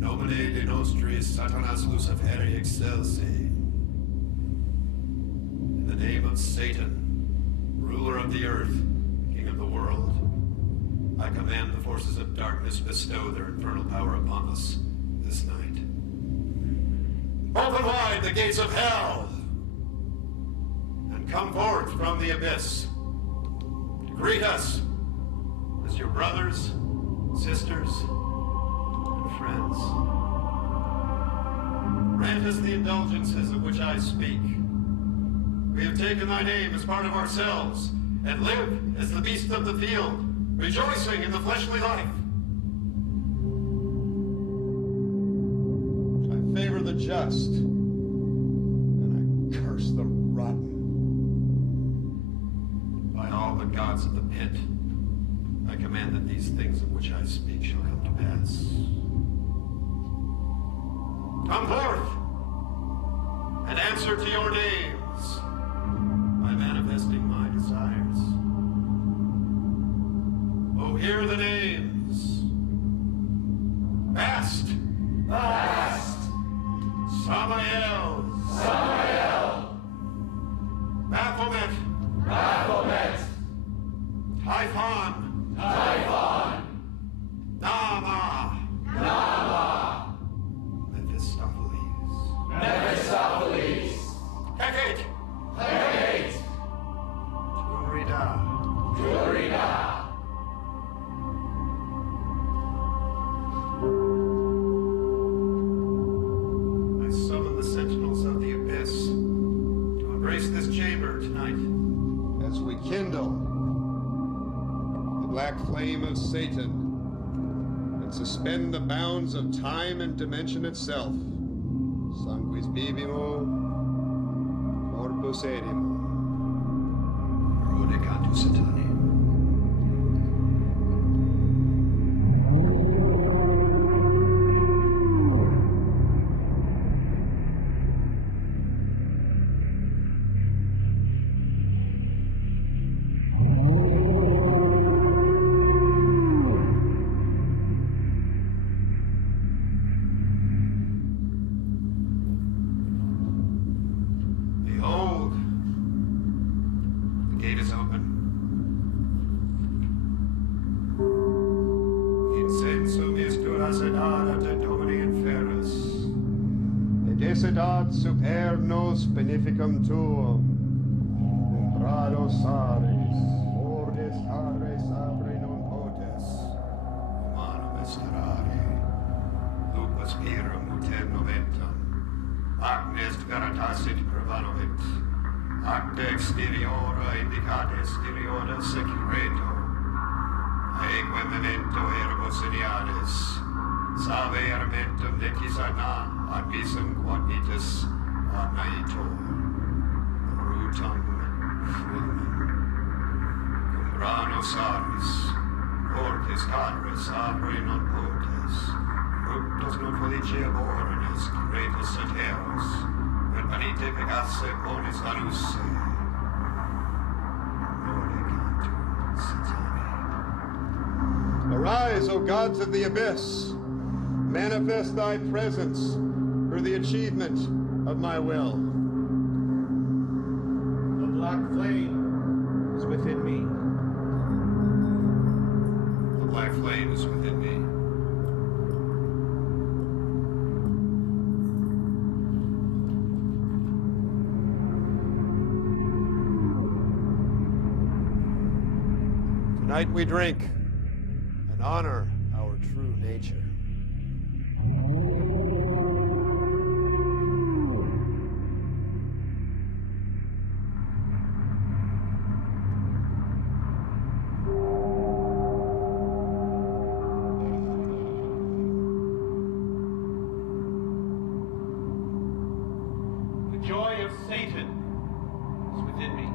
In nomine de nostris Satanas Luciferi excelsi. In the name of Satan, ruler of the earth, king of the world, I command the forces of darkness bestow their infernal power upon us this night. Open wide the gates of hell, and come forth from the abyss to greet us as your brothers, sisters, and friends. Grant us the indulgences of which I speak. We have taken thy name as part of ourselves, and live as the beasts of the field, rejoicing in the fleshly life. I favor the just, and I curse the rotten. By all the gods of the pit, I command that these things of which I speak shall come to pass. Come forth, and answer to your names by manifesting my desires. Oh, hear the names. Bast. Bast. Samael. Samael. Baphomet. Baphomet. Typhon. Typhon. Nama. Nama. Mephistopheles. Mephistopheles. Hecate. Hecate. Turida. Turida. I summon the sentinels of the abyss to embrace this chamber tonight. As we kindle the black flame of Satan and suspend the bounds of time and dimension itself. Sanguis vivimo, corpus erim. Rodicantu Satani. Behold, the gate is open. Incensum istura sedada te domini inferus. Et esedat super nos beneficum tuum. Umbrados ares, ordes ares abre non potes. Humanum esterare, lupus pirum uter noventum. Agnes veritas et prevanovit. Acta exteriora indicata exteriora secreto. Aeque memento ergo seniades. Salve armentum necis ana, ad visum quod vitus ad naitor. Brutum fulmen. Cumbranos aris. Cortes cadres abre non potes. Fructus non feliceabor in his greatus et eos. Et vanite pegasse ponis alusse. Rodicantu Satani. Arise, O gods of the abyss. Manifest thy presence for the achievement of my will. The black flame is within me. The black flame is within me. Tonight we drink and honor our true nature. The joy of Satan is within me.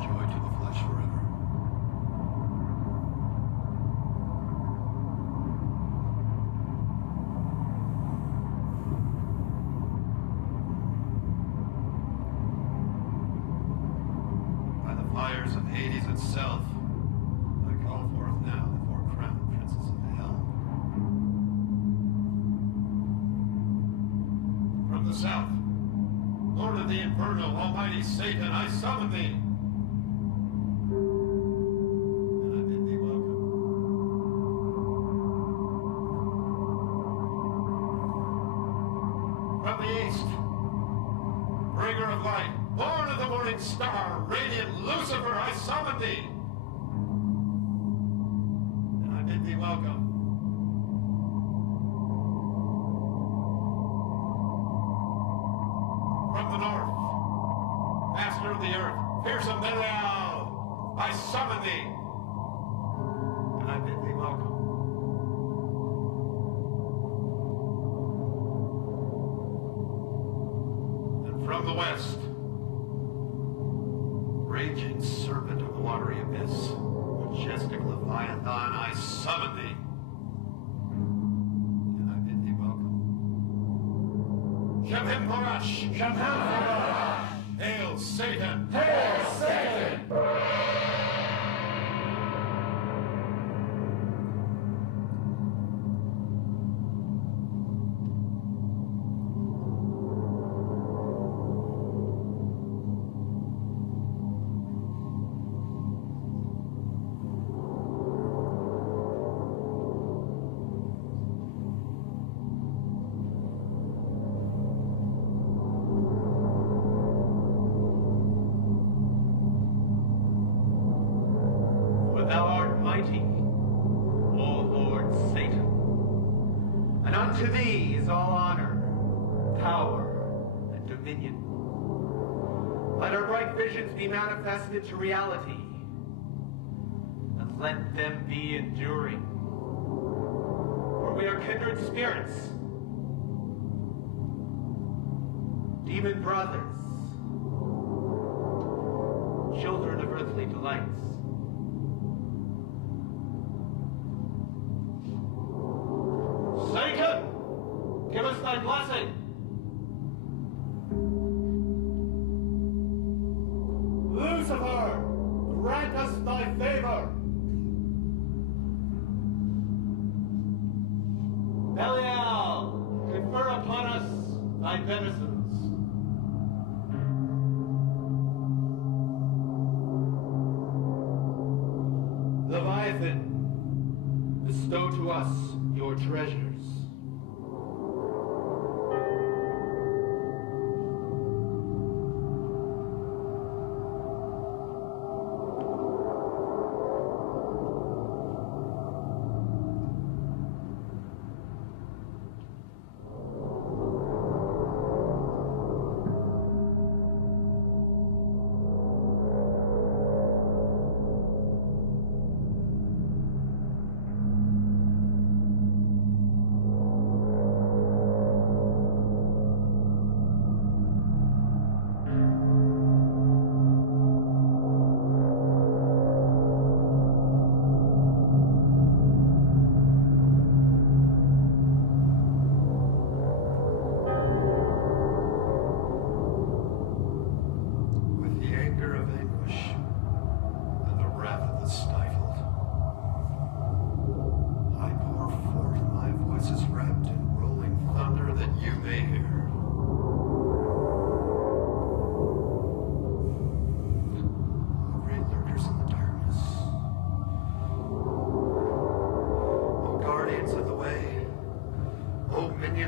Joy to the flesh forever. By the fires of Hades itself, now the four crown princes of hell. From the south, Lord of the Inferno, almighty Satan, I summon thee. And I bid thee welcome. From the east, bringer of light, born of the morning star, radiant Lucifer, I summon thee. And I bid thee welcome. From the north, master of the earth, fearsome Belial, I summon thee. And I bid thee welcome. And from the west, raging serpent of the watery abyss, majestic Leviathan, I summon thee. And I bid thee welcome. Shamhim Parash! Shamhim Parash! Hail Satan! Hail Satan! Thou art mighty, O Lord Satan, and unto thee is all honor, power, and dominion. Let our bright visions be manifested into reality, and let them be enduring. For we are kindred spirits, demon brothers, children of earthly delights. Satan, give us thy blessing. Lucifer, grant us thy favor. Belial, confer upon us thy beneficence. Leviathan, bestow to us your treasures.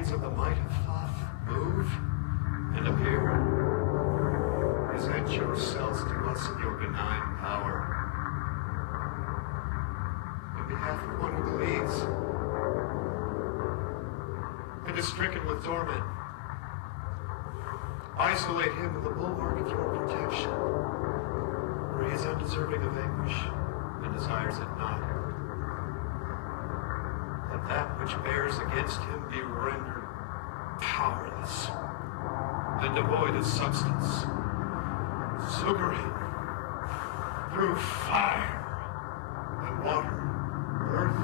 Of the might of Thoth, move and appear. Present yourselves to us in your benign power. On behalf of one who believes and is stricken with torment, isolate him in the bulwark of your protection, for he is undeserving of anguish and desires it not. Let that which bears against him be rendered powerless and devoid of substance. Succor him through fire and water, earth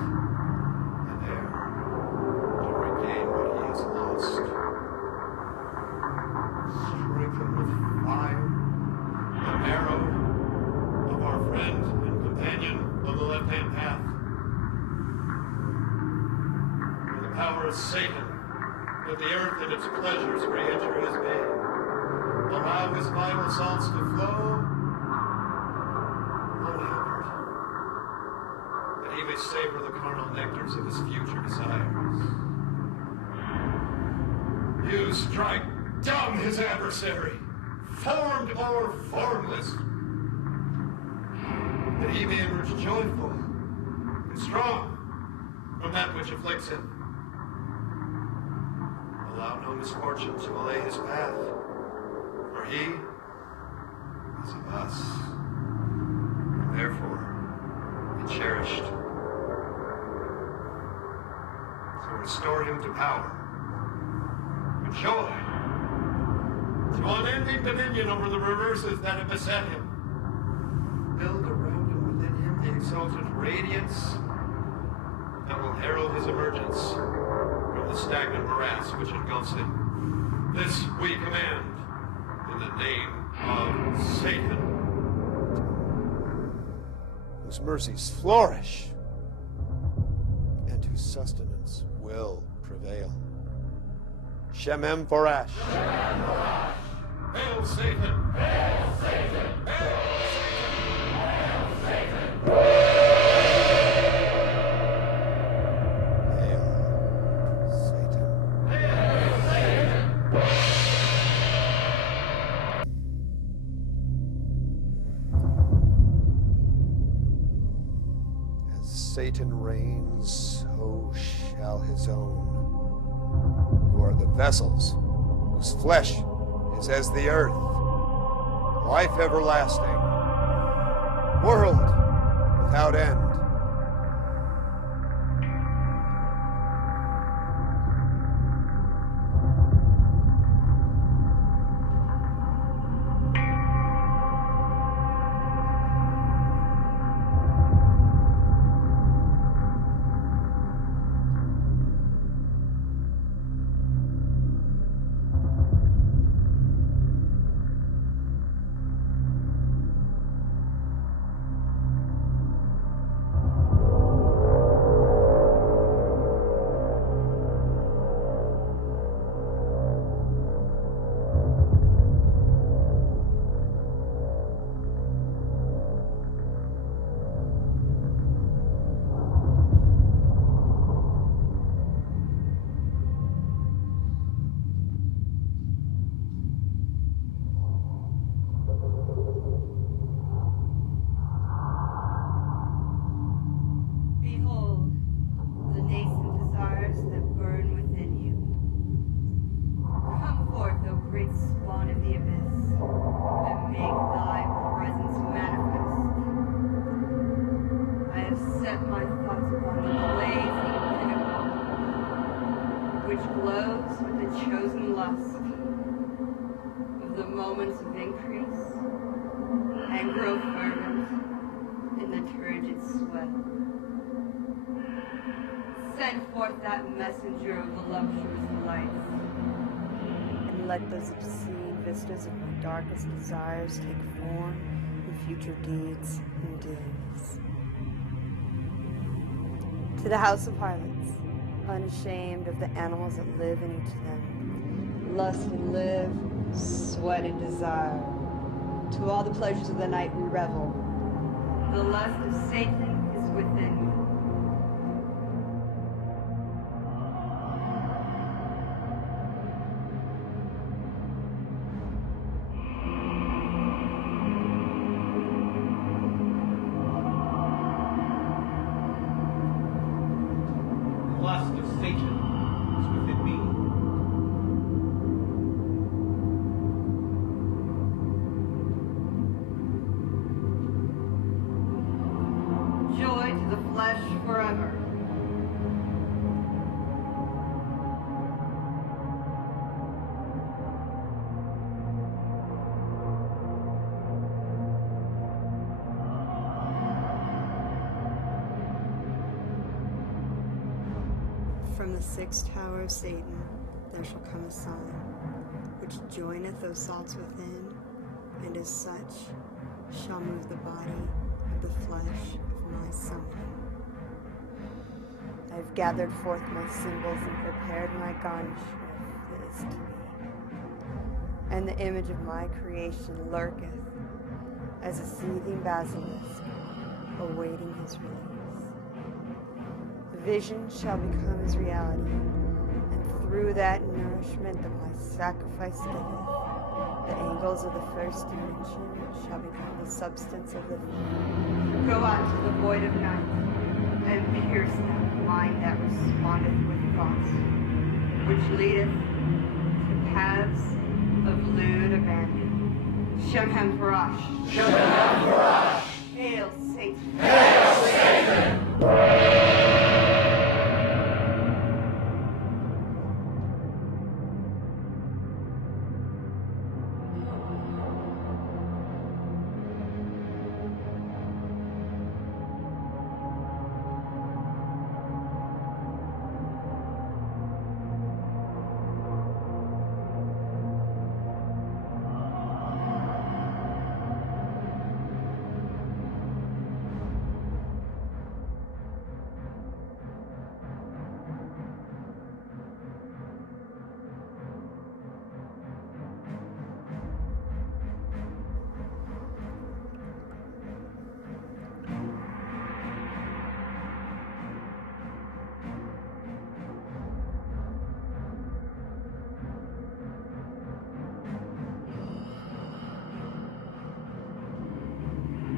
and air, to regain what he has lost. Strengthen with fire the marrow of our friend and companion on the left-hand path. power of Satan, that the earth and its pleasures re-enter his being. Allow his vital salts to flow unhampered, that he may savor the carnal nectars of his future desires. You strike dumb his adversary, formed or formless, that he may emerge joyful and strong from that which afflicts him. Allow no misfortune to allay his path, for he is of us, and therefore be cherished. So restore him to power, to joy, to unending dominion over the reverses that have beset him. Build around and within him the exalted radiance that will herald his emergence from the stagnant morass which engulfs him. This we command in the name of Satan, whose mercies flourish and whose sustenance will prevail. Shemem Forash. Shem Borash. Hail Satan! Hail Satan! Hail Satan! Hail Satan! Satan reigns, so shall his own, who are the vessels, whose flesh is as the earth, life everlasting, world without end. Moments of increase and grow fervent in the turgid sweat. Send forth that messenger of voluptuous lights, and let those obscene vistas of my darkest desires take form in future deeds and doings. To the house of harlots, unashamed of the animals that live in each of them, lust and live, sweat and desire. To all the pleasures of the night we revel. The lust of Satan is within me. The lust of Satan is within me. Joy to the flesh forever. From the sixth tower of Satan there shall come a sign, which joineth those salts within, and as such shall move the body of the flesh of my son. I've gathered forth my symbols and prepared my garnishment that is to be. And the image of my creation lurketh as a seething basilisk, awaiting his release. The vision shall become his reality, and through that nourishment that my sacrifice giveth, the angles of the first dimension shall become the substance of the third. Go out to the void of night, and pierce that mind that respondeth with thoughts, which leadeth to paths of lewd abandon. Shem Parash. Shem Parash. Hail Satan. Hail Satan.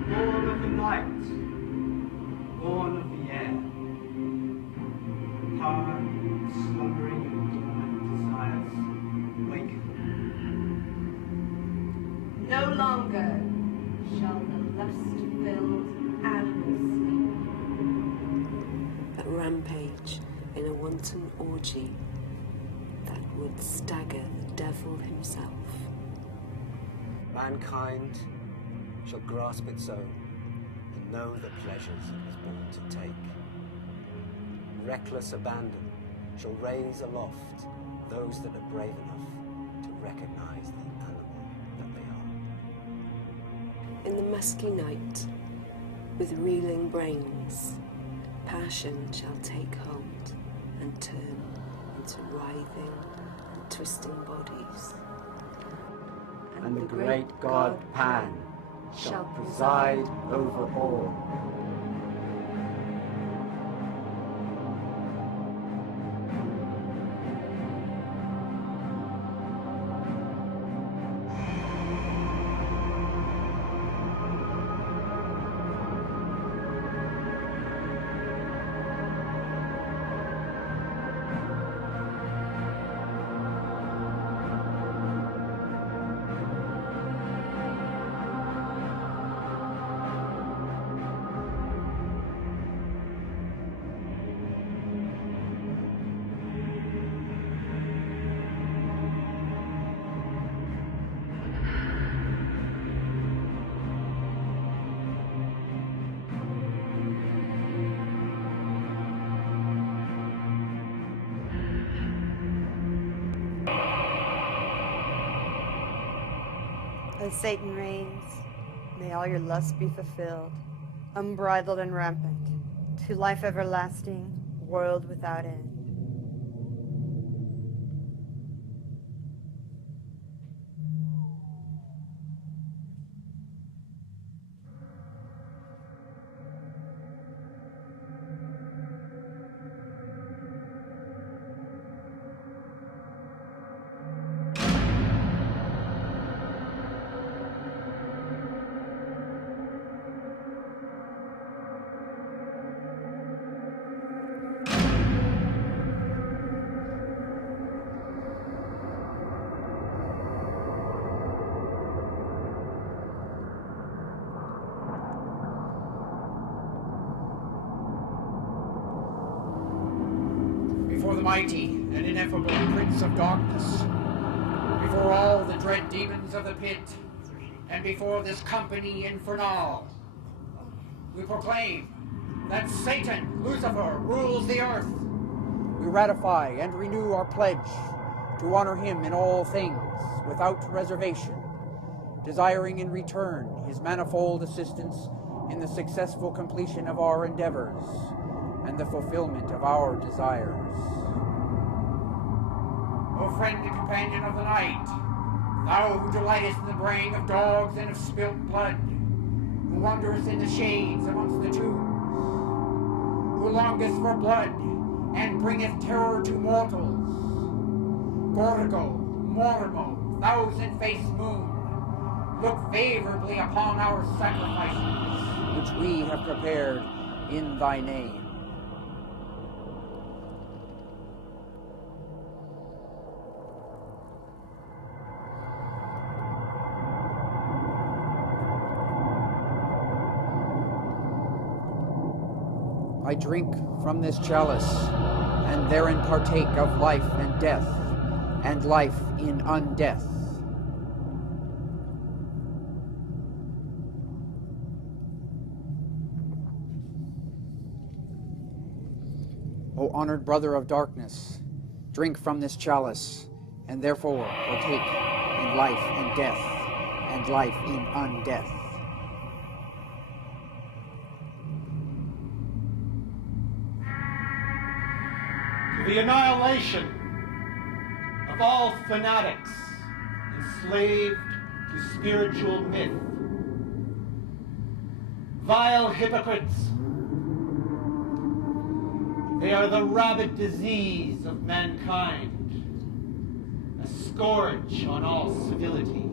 Born of the night, born of the air, power, slumbering and dormant desires, wake. No longer shall the lust-filled animal sleep. A rampage in a wanton orgy that would stagger the devil himself. Mankind shall grasp its own and know the pleasures it was born to take. Reckless abandon shall raise aloft those that are brave enough to recognize the animal that they are. In the musky night, with reeling brains, passion shall take hold and turn into writhing and twisting bodies. And the great god Pan shall preside over all. As Satan reigns, may all your lusts be fulfilled, unbridled and rampant, to life everlasting, world without end. Before the mighty and ineffable Prince of Darkness, before all the dread demons of the pit, and before this company infernal, we proclaim that Satan, Lucifer, rules the earth. We ratify and renew our pledge to honor him in all things without reservation, desiring in return his manifold assistance in the successful completion of our endeavors, and the fulfillment of our desires. O friend and companion of the night, thou who delightest in the braying of dogs and of spilt blood, who wanderest in the shades amongst the tombs, who longest for blood and bringeth terror to mortals, Gorgo, Mormo, thousand-faced moon, look favorably upon our sacrifices, which we have prepared in thy name. I drink from this chalice, and therein partake of life and death, and life in undeath. O honored brother of darkness, drink from this chalice, and therefore partake in life and death, and life in undeath. The annihilation of all fanatics enslaved to spiritual myth, vile hypocrites. They are the rabid disease of mankind, a scourge on all civility.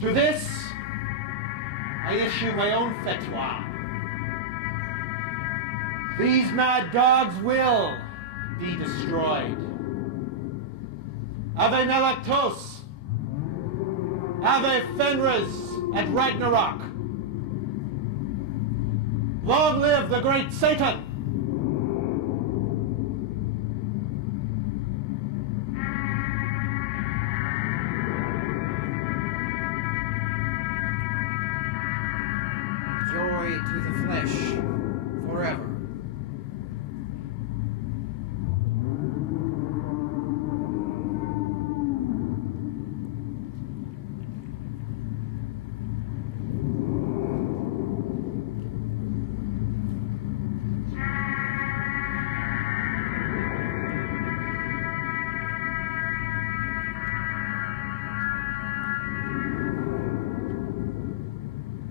To this, I issue my own fatwa. These mad dogs will be destroyed. Ave Melactos, Ave Fenris at Ragnarok. Long live the great Satan! joy to the flesh forever.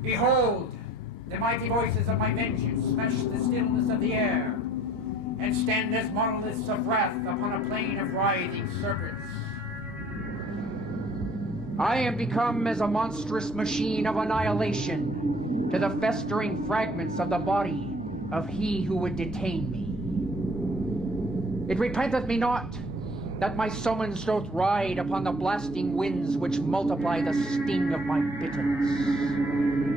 Behold, the mighty voices of my vengeance smash the stillness of the air, and stand as monoliths of wrath upon a plain of writhing serpents. I am become as a monstrous machine of annihilation to the festering fragments of the body of he who would detain me. It repenteth me not that my summons doth ride upon the blasting winds which multiply the sting of my bitterness.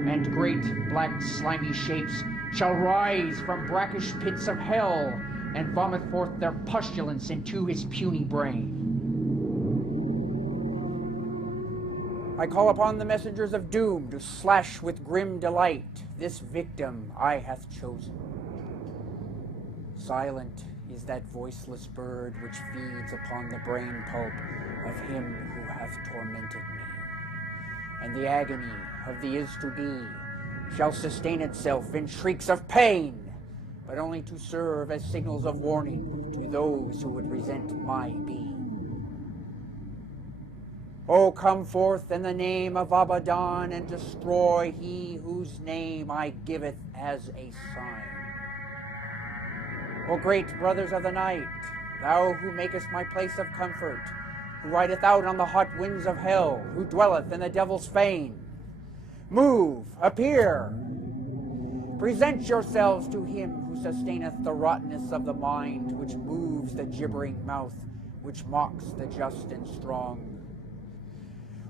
And great black slimy shapes shall rise from brackish pits of hell and vomit forth their pustulence into his puny brain. I call upon the messengers of doom to slash with grim delight this victim I hath chosen. Silent is that voiceless bird which feeds upon the brain pulp of him who hath tormented me. And the agony of the is-to-be shall sustain itself in shrieks of pain, but only to serve as signals of warning to those who would resent my being. O come forth in the name of Abaddon, and destroy he whose name I giveth as a sign. O great brothers of the night, thou who makest my place of comfort, who rideth out on the hot winds of hell, who dwelleth in the devil's fane, move, appear. Present yourselves to him who sustaineth the rottenness of the mind, which moves the gibbering mouth, which mocks the just and strong.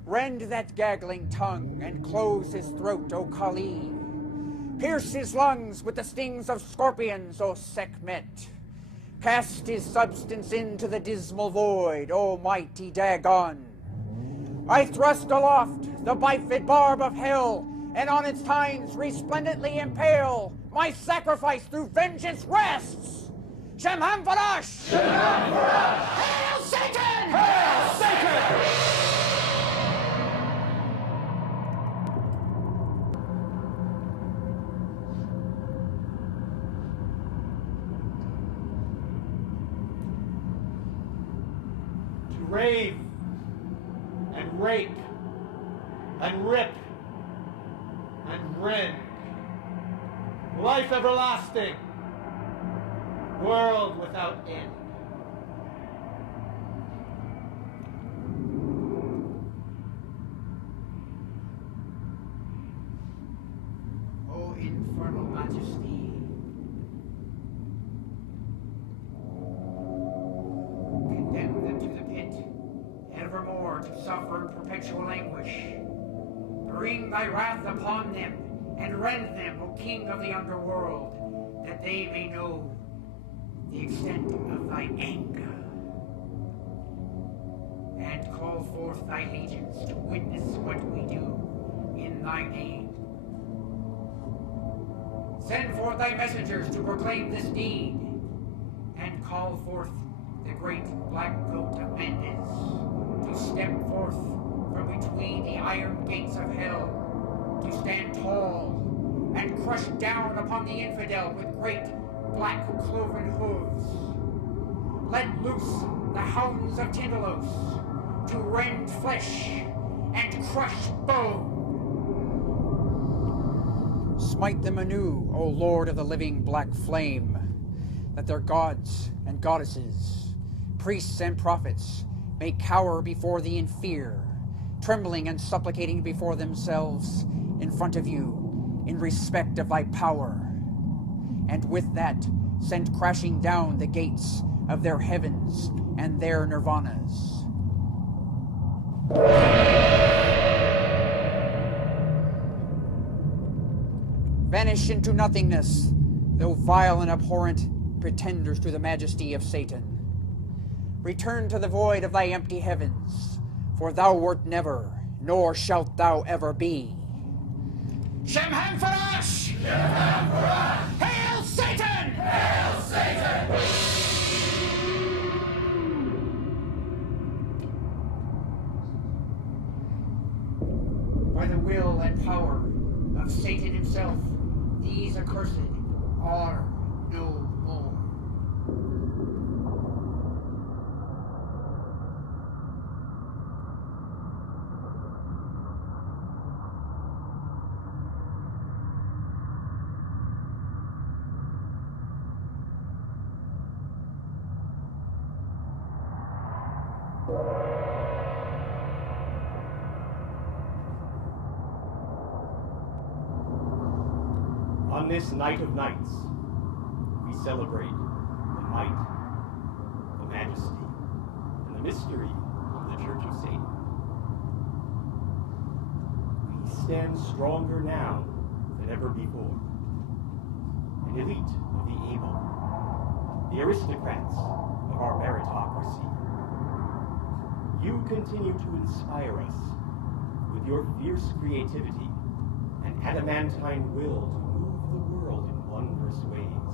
Rend that gaggling tongue, and close his throat, O Kali. Pierce his lungs with the stings of scorpions, O Sekhmet. Cast his substance into the dismal void, O mighty Dagon. I thrust aloft the bifid barb of hell, and on its tines resplendently impale my sacrifice through vengeance rests. Shemham Farash! Shemham Farash! Hail Satan! Hail Satan! rave and rape and rip and rend. Life everlasting, world without end. O infernal majesty, condemn them to the pit, evermore to suffer perpetual anguish. Bring thy wrath upon them, and rend them, O King of the underworld, that they may know the extent of thy anger. And call forth thy legions to witness what we do in thy name. Send forth thy messengers to proclaim this deed, and call forth the great black goat of Mendes to step forth from between the iron gates of hell, to stand tall and crush down upon the infidel with great black cloven hooves. Let loose the hounds of Tindalos to rend flesh and crush bone. Smite them anew, O Lord of the living black flame, that their gods and goddesses, priests and prophets, may cower before thee in fear, trembling and supplicating before themselves in front of you, in respect of thy power. And with that, send crashing down the gates of their heavens and their nirvanas. Vanish into nothingness, though vile and abhorrent pretenders to the majesty of Satan. Return to the void of thy empty heavens, for thou wert never, nor shalt thou ever be. Shemham Farash! Shemham Farash! Hail Satan! Hail Satan! By the will and power of Satan himself, these accursed are no more. On this night of nights, we celebrate the might, the majesty, and the mystery of the Church of Satan. We stand stronger now than ever before. An elite of the able, the aristocrats of our meritocracy. You continue to inspire us with your fierce creativity and adamantine will to move the world in wondrous ways.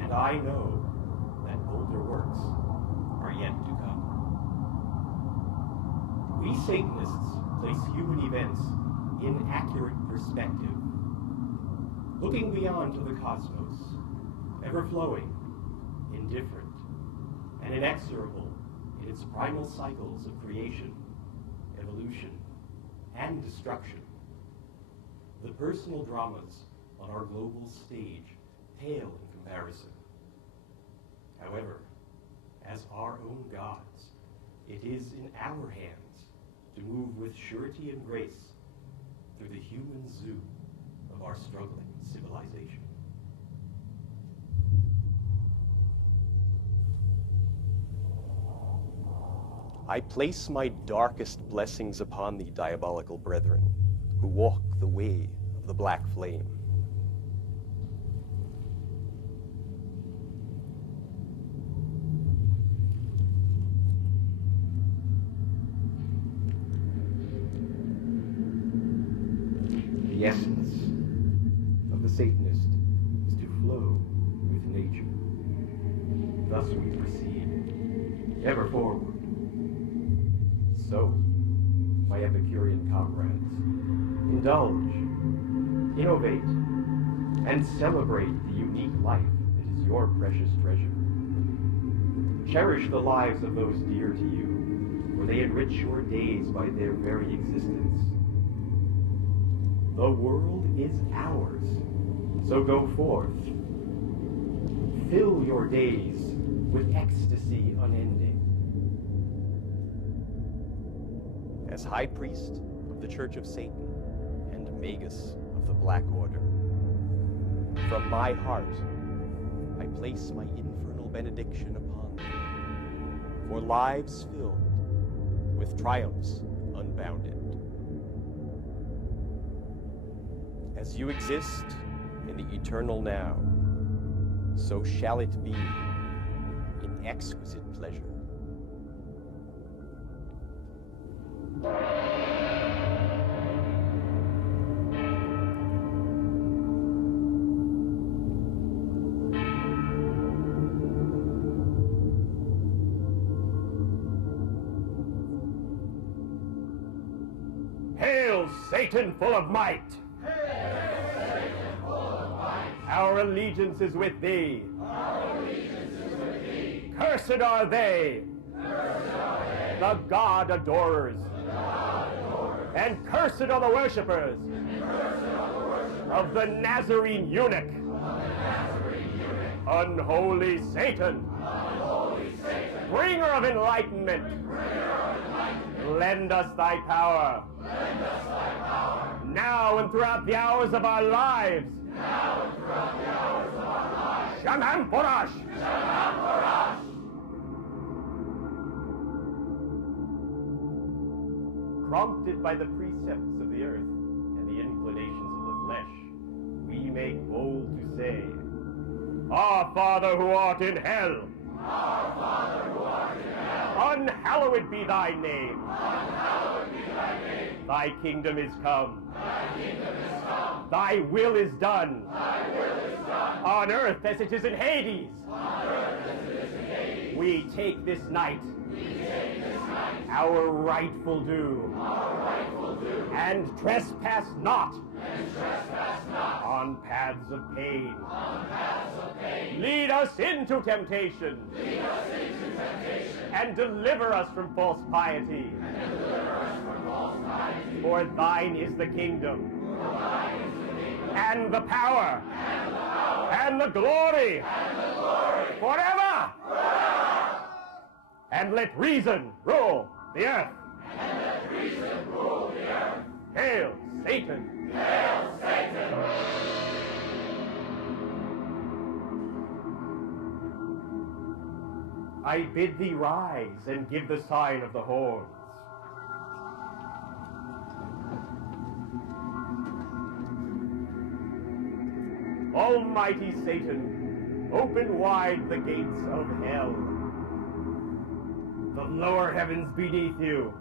And I know that bolder works are yet to come. We Satanists place human events in accurate perspective, looking beyond to the cosmos, ever-flowing, indifferent, and inexorable in its primal cycles of creation, evolution, and destruction. The personal dramas on our global stage pale in comparison. However, as our own gods, it is in our hands to move with surety and grace through the human zoo of our struggling civilization. I place my darkest blessings upon the diabolical brethren who walk the way of the black flame. The essence of the Satanist is to flow with nature. Thus we proceed, ever forward. So, my Epicurean comrades, indulge, innovate, and celebrate the unique life that is your precious treasure. Cherish the lives of those dear to you, for they enrich your days by their very existence. The world is ours, so go forth. Fill your days with ecstasy unending. As High Priest of the Church of Satan and Magus of the Black Order, from my heart, I place my infernal benediction upon thee, for lives filled with triumphs unbounded. As you exist in the eternal now, so shall it be in exquisite pleasure. Hail, Satan full of might! Our allegiance is with thee. Cursed are they. The God adorers. And cursed are the worshippers of the Nazarene eunuch. Unholy Satan. Bringer of enlightenment. Lend us thy power. Now and throughout the hours of our lives. Shamam Porash! Prompted by the precepts of the earth and the inclinations of the flesh, we make bold to say, Our Father who art in hell, unhallowed be thy name. Thy kingdom is come. Thy will is done. On earth as it is in Hades. We take this night our rightful due, and trespass not on paths of pain. Lead us into temptation, and deliver us from false piety. For thine is the kingdom, and the power, and the glory, forever! And let reason rule the earth. Hail, Satan! Hail, Satan! I bid thee rise and give the sign of the horns. Almighty Satan, open wide the gates of hell. The lower heavens beneath you,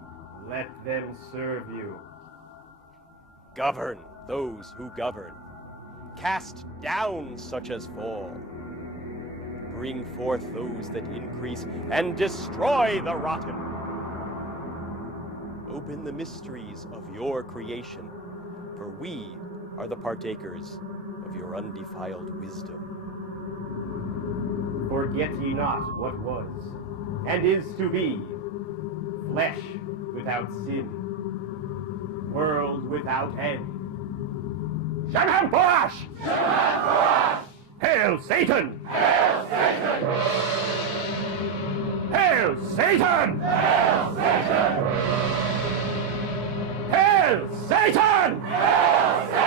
let them serve you. Govern those who govern. Cast down such as fall. Bring forth those that increase, and destroy the rotten. Open the mysteries of your creation, for we are the partakers of your undefiled wisdom. Forget ye not what was, and is to be, flesh without sin, world without end. Shamam Porash! Shamam Porash! Hail, Satan! Hail, Satan! Hail, Satan! Hail, Satan! Hail, Satan! Hail, Satan!